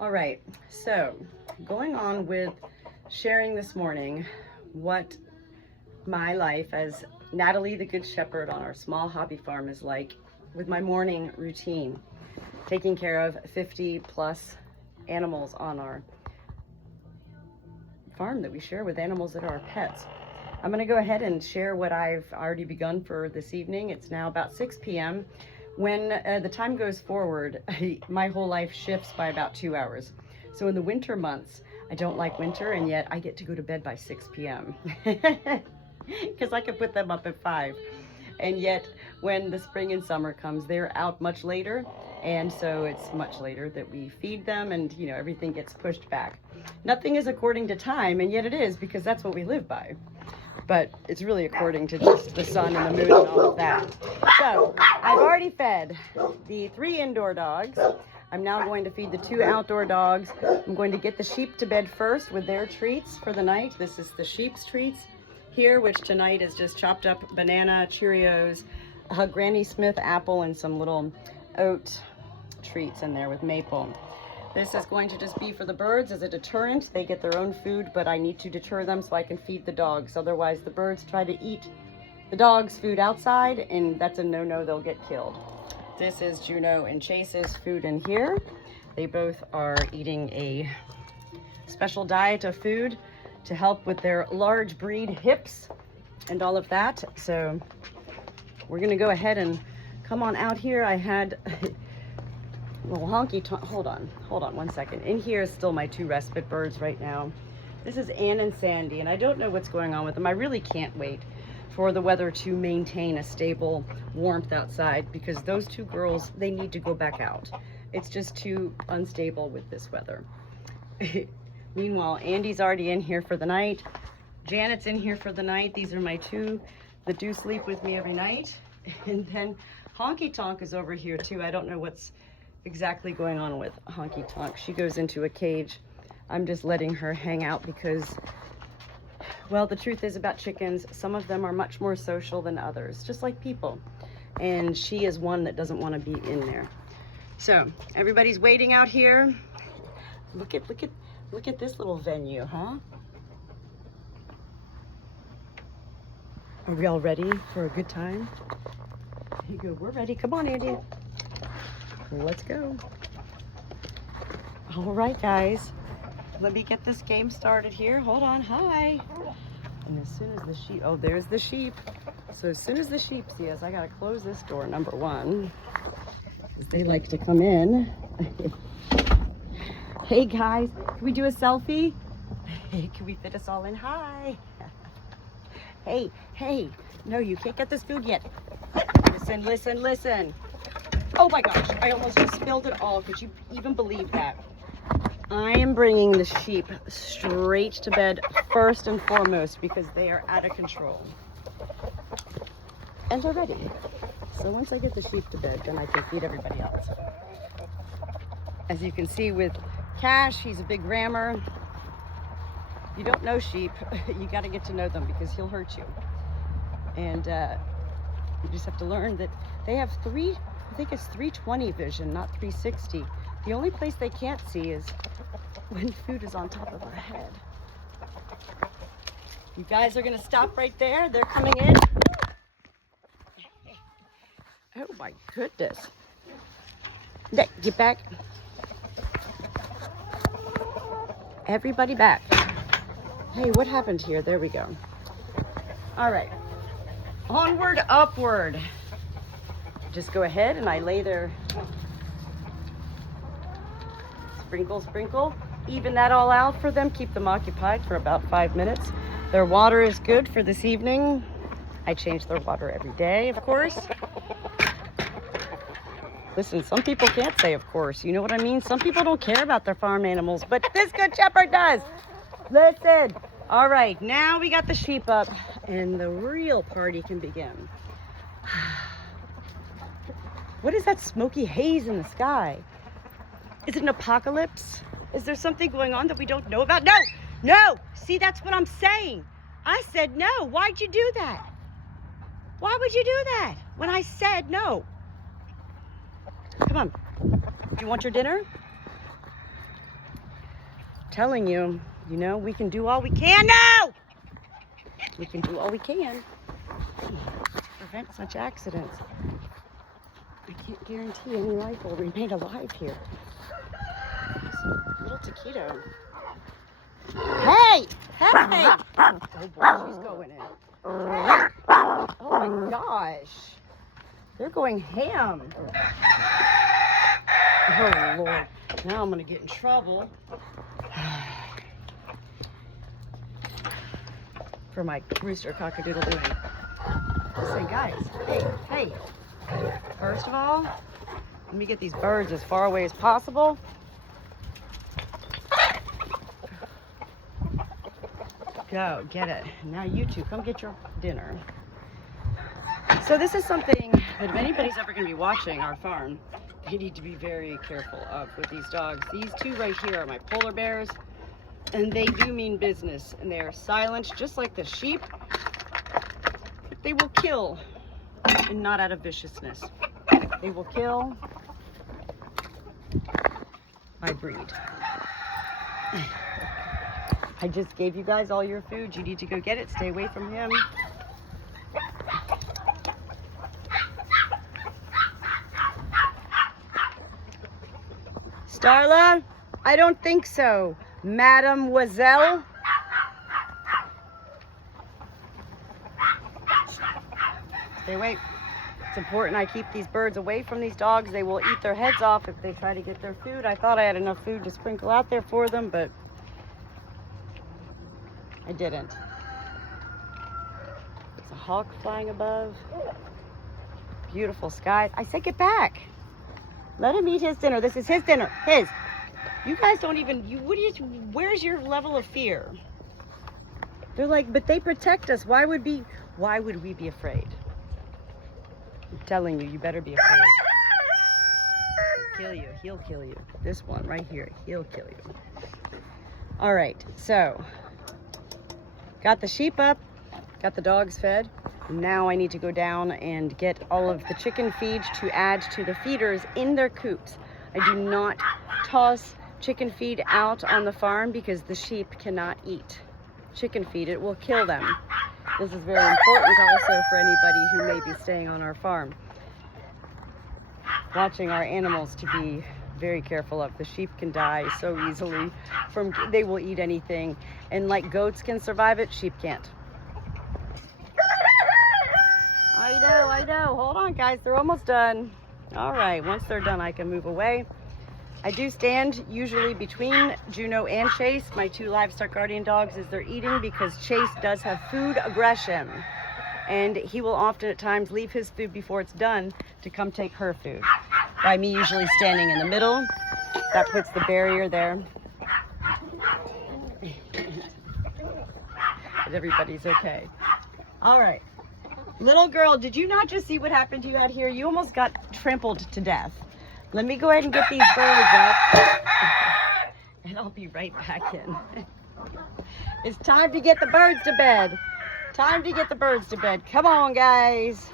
All right, so going on with sharing this morning what my life as Natalie the Good Shepherd on our small hobby farm is like with my morning routine, taking care of 50 plus animals on our farm that we share with animals that are our pets. I'm going to go ahead and share what I've already begun for this evening. It's now about 6 p.m. When the time goes forward, my whole life shifts by about 2 hours. So in the winter months, I don't like winter, and yet I get to go to bed by 6 p.m. because I can put them up at 5. And yet when the spring and summer comes, they're out much later, and so it's much later that we feed them, and everything gets pushed back. Nothing is according to time, and yet it is, because that's what we live by. But it's really according to just the sun and the moon and all of that. So I've already fed the 3 indoor dogs. I'm now going to feed the 2 outdoor dogs. I'm going to get the sheep to bed first with their treats for the night. This is the sheep's treats here, which tonight is just chopped up banana, Cheerios, a Granny Smith apple, and some little oat treats in there with maple. This is going to just be for the birds as a deterrent. They get their own food, but I need to deter them so I can feed the dogs. Otherwise, the birds try to eat the dog's food outside, and that's a no-no. They'll get killed. This is Juno and Chase's food in here. They both are eating a special diet of food to help with their large breed hips and all of that. So we're gonna go ahead and come on out here. I had well, hold on 1 second. In here is still my 2 respite birds right now. This is Ann and Sandy, and I don't know what's going on with them. I really can't wait for the weather to maintain a stable warmth outside, because those 2 girls, they need to go back out. It's just too unstable with this weather. Meanwhile, Andy's already in here for the night. Janet's in here for the night. These are my 2 that do sleep with me every night. And then Honky Tonk is over here too. I don't know what's exactly going on with Honky Tonk. She goes into a cage. I'm just letting her hang out because, well, the truth is about chickens, some of them are much more social than others, just like people. And she is one that doesn't want to be in there. So everybody's waiting out here. Look at this little venue, huh? Are we all ready for a good time? Here you go. We're ready. Come on, Andy. Let's go. All right, guys. Let me get this game started here. Hold on. Hi. And as soon as the sheep, oh, there's the sheep. So as soon as the sheep see us, I gotta close this door, number 1, because they like to come in. Hey guys, can we do a selfie? Can we fit us all in? Hi. Hey. No, you can't get this food yet. Listen. Oh my gosh, I almost just spilled it all. Could you even believe that? I am bringing the sheep straight to bed first and foremost because they are out of control. And they're ready. So once I get the sheep to bed, then I can feed everybody else. As you can see with Cash, he's a big rammer. You don't know sheep, you got to get to know them because he'll hurt you. And you just have to learn that they have I think it's 320 vision, not 360. The only place they can't see is when food is on top of our head. You guys are gonna stop right there. They're coming in. Oh my goodness. Get back. Everybody back. Hey, what happened here? There we go. All right. Onward, upward. Just go ahead and I lay their sprinkle, even that all out for them, keep them occupied for about 5 minutes. Their water is good for this evening. I change their water every day, of course. Listen, some people can't say of course, you know what I mean? Some people don't care about their farm animals, but this Good Shepherd does. Listen. All right, now we got the sheep up and the real party can begin. What is that smoky haze in the sky? Is it an apocalypse? Is there something going on that we don't know about? No! See, that's what I'm saying. I said no. Why'd you do that? Why would you do that when I said no? Come on. Do you want your dinner? telling you, you know, we can do all we can now. We can do all we can to prevent such accidents. I can't guarantee any life will remain alive here. Little taquito. Hey! Hey! Oh boy, she's going in. Oh my gosh. They're going ham. Oh Lord. Now I'm gonna get in trouble. For my rooster cock-a-doodle-doing. Say guys, hey. First of all, let me get these birds as far away as possible. Go, get it. Now you two, come get your dinner. So this is something that if anybody's ever going to be watching our farm, they need to be very careful of with these dogs. These two right here are my polar bears, and they do mean business, and they are silent, just like the sheep, but they will kill, and not out of viciousness. They will kill by breed. I just gave you guys all your food. You need to go get it. Stay away from him. Starla? I don't think so. Mademoiselle? Stay away. It's important I keep these birds away from these dogs. They will eat their heads off if they try to get their food. I thought I had enough food to sprinkle out there for them, but I didn't. There's a hawk flying above. Beautiful skies. I said get back. Let him eat his dinner. This is his dinner. His. You guys don't even, where's your level of fear? They're like, but they protect us. Why would we be afraid? I'm telling you, you better be afraid. He'll kill you. He'll kill you. This one right here, he'll kill you. All right, so got the sheep up, got the dogs fed. Now I need to go down and get all of the chicken feed to add to the feeders in their coops. I do not toss chicken feed out on the farm because the sheep cannot eat chicken feed. It will kill them. This is very important also for anybody who may be staying on our farm. Watching our animals to be very careful of. The sheep can die so easily they will eat anything. And like goats can survive it, sheep can't. I know. Hold on, guys. They're almost done. All right. Once they're done, I can move away. I do stand usually between Juno and Chase, my two livestock guardian dogs, as they're eating, because Chase does have food aggression. And he will often at times leave his food before it's done to come take her food. By me usually standing in the middle, that puts the barrier there. But everybody's okay. All right. Little girl, did you not just see what happened to you out here? You almost got trampled to death. Let me go ahead and get these birds up. And I'll be right back in. It's time to get the birds to bed. Time to get the birds to bed. Come on, guys.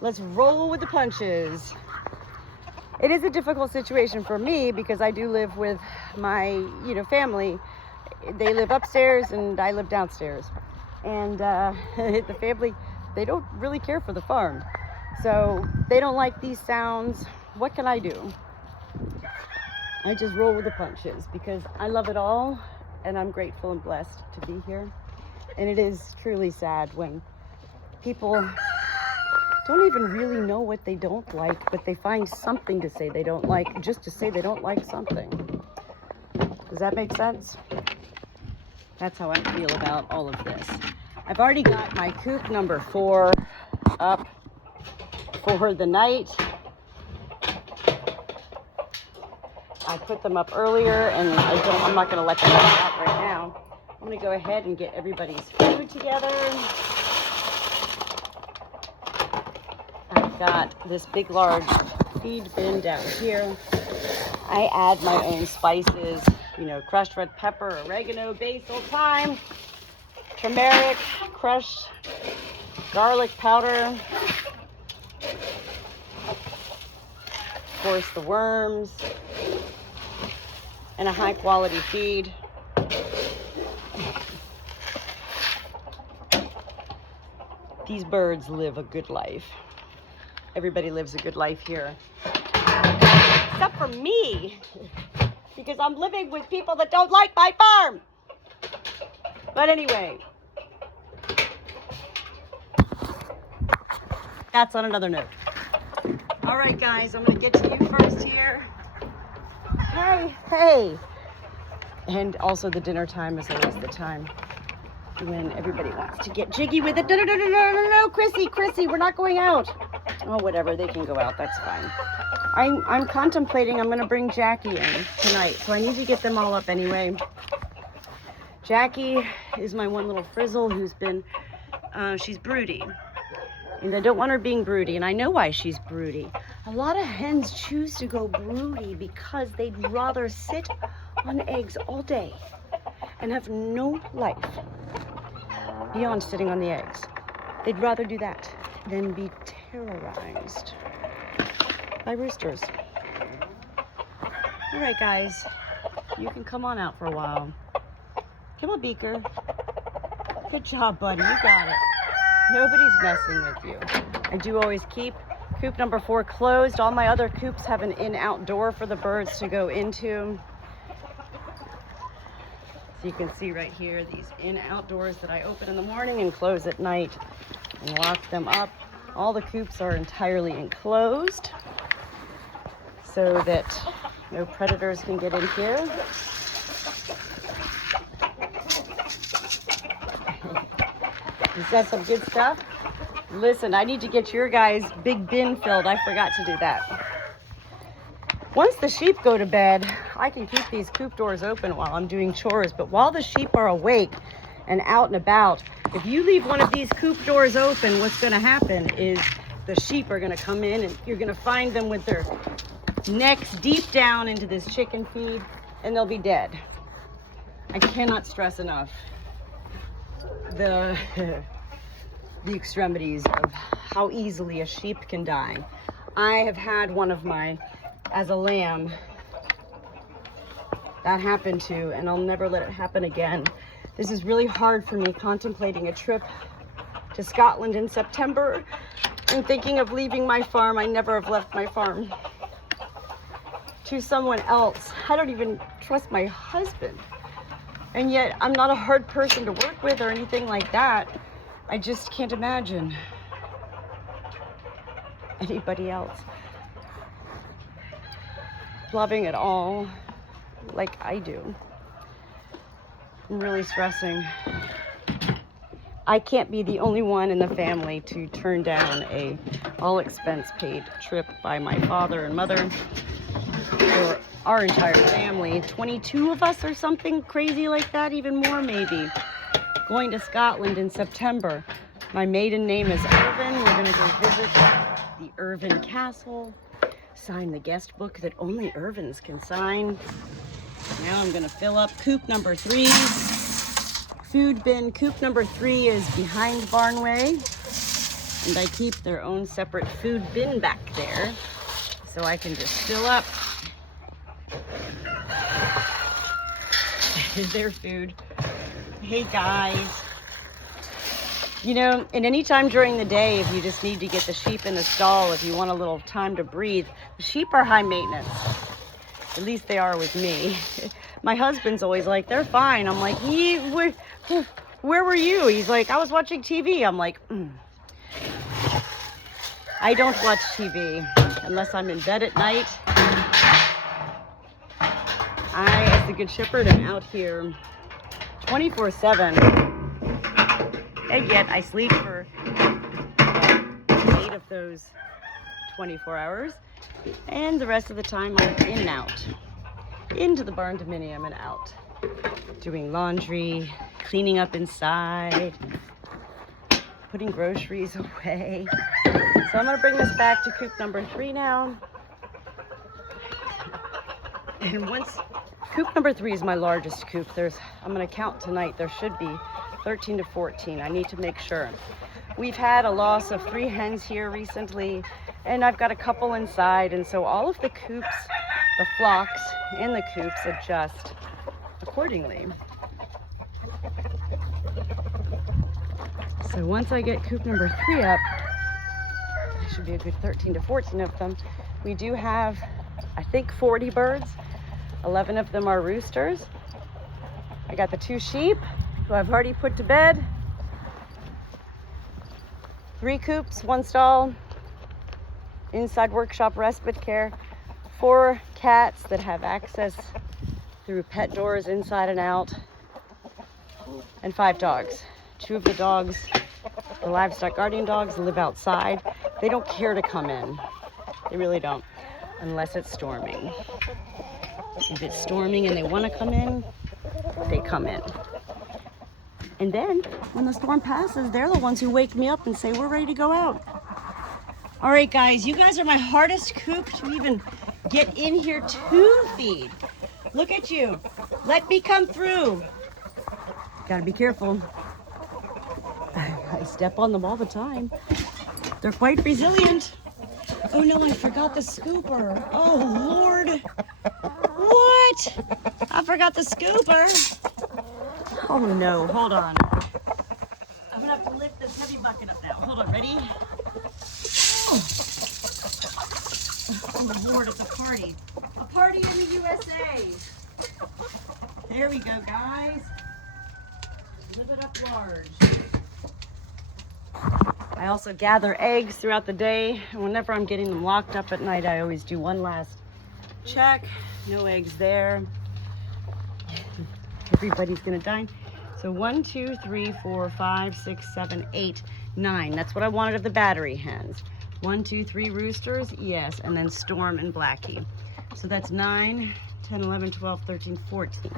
Let's roll with the punches. It is a difficult situation for me because I do live with my, family. They live upstairs and I live downstairs. And the family, they don't really care for the farm. So they don't like these sounds. What can I do? I just roll with the punches because I love it all and I'm grateful and blessed to be here. And it is truly sad when people don't even really know what they don't like, but they find something to say they don't like just to say they don't like something. Does that make sense? That's how I feel about all of this. I've already got my coop number 4 up for the night. I put them up earlier and I'm not going to let them out right now. I'm going to go ahead and get everybody's food together. I've got this big large feed bin down here. I add my own spices, crushed red pepper, oregano, basil, thyme, turmeric, crushed garlic powder. Of course, the worms. and a high quality feed. These birds live a good life. Everybody lives a good life here. Except for me, because I'm living with people that don't like my farm. But anyway, that's on another note. All right, guys, I'm gonna get to you first here. Hey. And also the dinner time is always the time when everybody wants to get jiggy with it. No, Chrissy, we're not going out. Oh, whatever, they can go out, that's fine. I'm contemplating, I'm gonna bring Jackie in tonight, so I need to get them all up anyway. Jackie is my one little frizzle who's been, she's broody. And I don't want her being broody, and I know why she's broody. A lot of hens choose to go broody because they'd rather sit on eggs all day and have no life beyond sitting on the eggs. They'd rather do that than be terrorized by roosters. All right, guys, you can come on out for a while. Come on, Beaker. Good job, buddy, you got it. Nobody's messing with you. I do always keep coop number 4 closed. All my other coops have an in-out door for the birds to go into. So you can see right here, these in-out doors that I open in the morning and close at night and lock them up. All the coops are entirely enclosed so that no predators can get in here. Is that some good stuff? Listen, I need to get your guys' big bin filled. I forgot to do that. Once the sheep go to bed, I can keep these coop doors open while I'm doing chores. But while the sheep are awake and out and about, if you leave one of these coop doors open, what's going to happen is the sheep are going to come in and you're going to find them with their necks deep down into this chicken feed and they'll be dead. I cannot stress enough the extremities of how easily a sheep can die. I have had one of mine as a lamb that happened to, and I'll never let it happen again. This is really hard for me, contemplating a trip to Scotland in September and thinking of leaving my farm. I never have left my farm to someone else. I don't even trust my husband. And yet I'm not a hard person to work with or anything like that. I just can't imagine anybody else loving it all like I do. I'm really stressing. I can't be the only one in the family to turn down a all expense paid trip by my father and mother for our entire family, 22 of us or something crazy like that, even more maybe, going to Scotland in September. My maiden name is Irvin. We're gonna go visit the Irvin Castle, sign the guest book that only Irvins can sign. Now I'm gonna fill up coop number 3. Food bin, coop number 3 is behind Barnway, and I keep their own separate food bin back there, so I can just fill up their food. Hey guys, you know, and any time during the day, if you just need to get the sheep in the stall, if you want a little time to breathe, the sheep are high maintenance. At least they are with me. My husband's always like, they're fine. I'm like, where were you? He's like, I was watching TV. I'm like, I don't watch TV unless I'm in bed at night. I, as the Good Shepherd, am out here 24/7. And yet I sleep for 8 of those 24 hours. And the rest of the time I'm in and out. Into the barn dominium and out. Doing laundry, cleaning up inside, putting groceries away. So I'm gonna bring this back to coop number 3 now. And once, coop number 3 is my largest coop. I'm gonna count tonight, there should be 13 to 14. I need to make sure. We've had a loss of 3 hens here recently, and I've got a couple inside, and so all of the coops the flocks and the coops adjust accordingly. So once I get coop number 3 up, there should be a good 13 to 14 of them. We do have, I think, 40 birds. 11 of them are roosters. I got the 2 sheep who I've already put to bed. 3 coops, 1 stall, inside workshop respite care. 4 cats that have access through pet doors inside and out. And 5 dogs. 2 of the dogs, the livestock guardian dogs, live outside. They don't care to come in. They really don't, unless it's storming. If it's storming and they want to come in, they come in. And then when the storm passes, they're the ones who wake me up and say, we're ready to go out. All right, guys, you guys are my hardest coop to even get in here to feed. Look at you. Let me come through. Gotta be careful. I step on them all the time. They're quite resilient. Oh no, I forgot the scooper. Oh Lord. What? I forgot the scooper. Oh no, hold on. I'm gonna have to lift this heavy bucket up now. Hold on, ready? Oh Lord, it's a party. A party in the USA. There we go, guys. Live it up large. I also gather eggs throughout the day, and whenever I'm getting them locked up at night, I always do one last check. No eggs there. Everybody's gonna dine. So 1, 2, 3, 4, 5, 6, 7, 8, 9. That's what I wanted of the battery hens. 1, 2, 3 roosters, yes, and then Storm and Blackie. So that's 9, 10, 11, 12, 13, 14.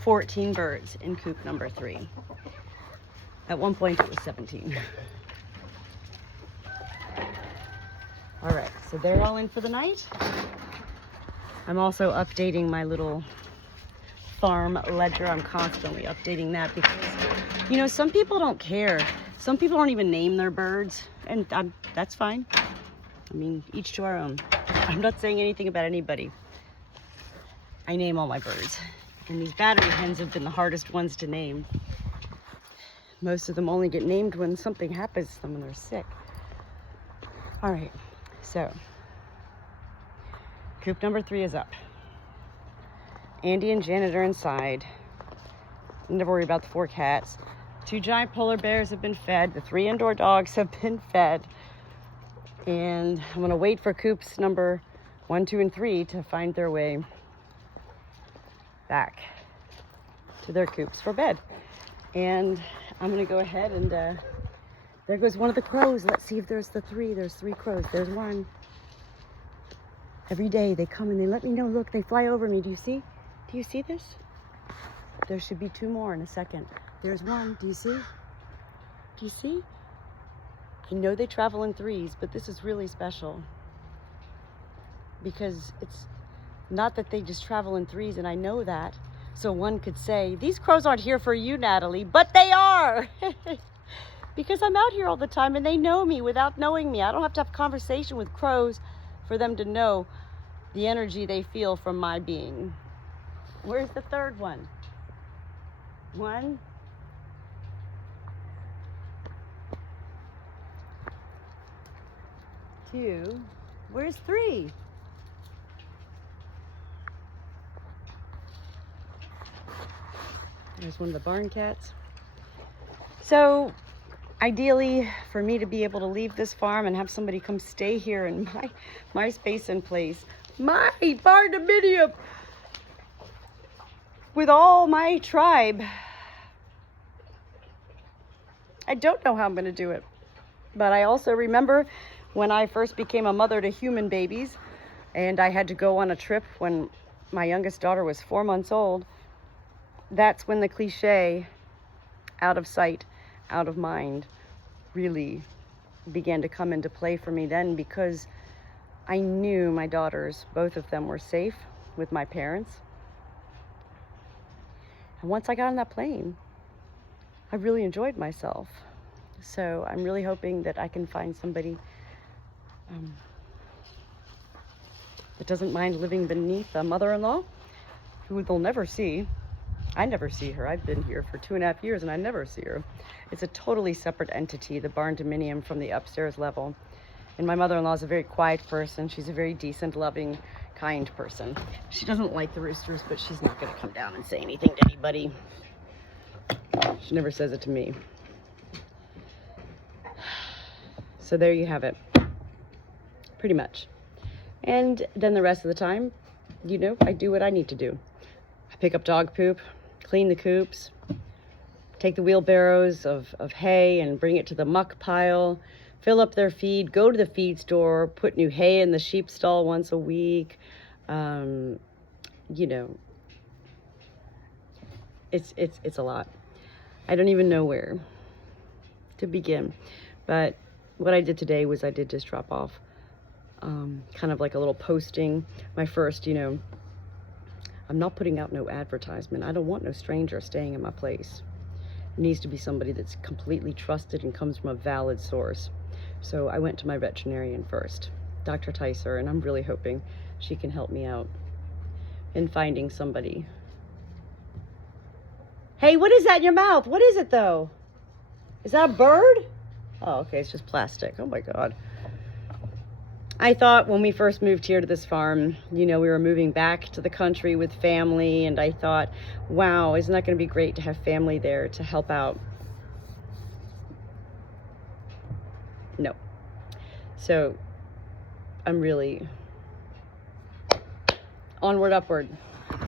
14 birds in coop number 3. At one point it was 17. All right, so they're all in for the night. I'm also updating my little farm ledger. I'm constantly updating that because, you know, some people don't care. Some people don't even name their birds, and that's fine. I mean, each to our own. I'm not saying anything about anybody. I name all my birds, and these battery hens have been the hardest ones to name. Most of them only get named when something happens to them when they're sick. All right, so coop number 3 is up. Andy and Janet are inside. Never worry about the 4 cats. 2 giant polar bears have been fed. The 3 indoor dogs have been fed. And I'm gonna wait for coops number 1, 2, and 3 to find their way back to their coops for bed. And I'm gonna go ahead and there goes one of the crows. Let's see if there's the 3. There's 3 crows. There's one. Every day they come and they let me know. Look, they fly over me. Do you see? Do you see this? There should be 2 more in a second. There's one. Do you see? Do you see? I know they travel in 3s, but this is really special because it's not that they just travel in 3s, and I know that. So one could say, these crows aren't here for you, Natalie, but they are. Because I'm out here all the time and they know me without knowing me. I don't have to have a conversation with crows for them to know the energy they feel from my being. Where's the 3rd one? 1. Two. Where's 3? There's one of the barn cats. So ideally for me to be able to leave this farm and have somebody come stay here in my space and place, my barndominium, with all my tribe, I don't know how I'm going to do it. But I also remember when I first became a mother to human babies and I had to go on a trip when my youngest daughter was 4 months old. That's when the cliche, out of sight, out of mind, really began to come into play for me then, because I knew my daughters, both of them, were safe with my parents. And once I got on that plane, I really enjoyed myself. So I'm really hoping that I can find somebody that doesn't mind living beneath a mother-in-law who they'll never see. I never see her. I've been here for 2.5 years and I never see her. It's a totally separate entity, the barn dominium, from the upstairs level. And my mother-in-law is a very quiet person. She's a very decent, loving, kind person. She doesn't like the roosters, but she's not going to come down and say anything to anybody. She never says it to me. So there you have it. Pretty much. And then the rest of the time, you know, I do what I need to do. I pick up dog poop, clean the coops, take the wheelbarrows of hay and bring it to the muck pile, fill up their feed, go to the feed store, put new hay in the sheep stall once a week. You know, it's a lot. I don't even know where to begin. But what I did today was I did just drop off kind of like a little posting. My first, you know, I'm not putting out no advertisement. I don't want no stranger staying in my place. It needs to be somebody that's completely trusted and comes from a valid source. So I went to my veterinarian first, Dr. Tyser, and I'm really hoping she can help me out in finding somebody. Hey, what is that in your mouth? What is it though? Is that a bird? Oh, okay, it's just plastic. Oh my God. I thought when we first moved here to this farm, you know, we were moving back to the country with family, and I thought, wow, isn't that going to be great to have family there to help out? No. So I'm really onward, upward.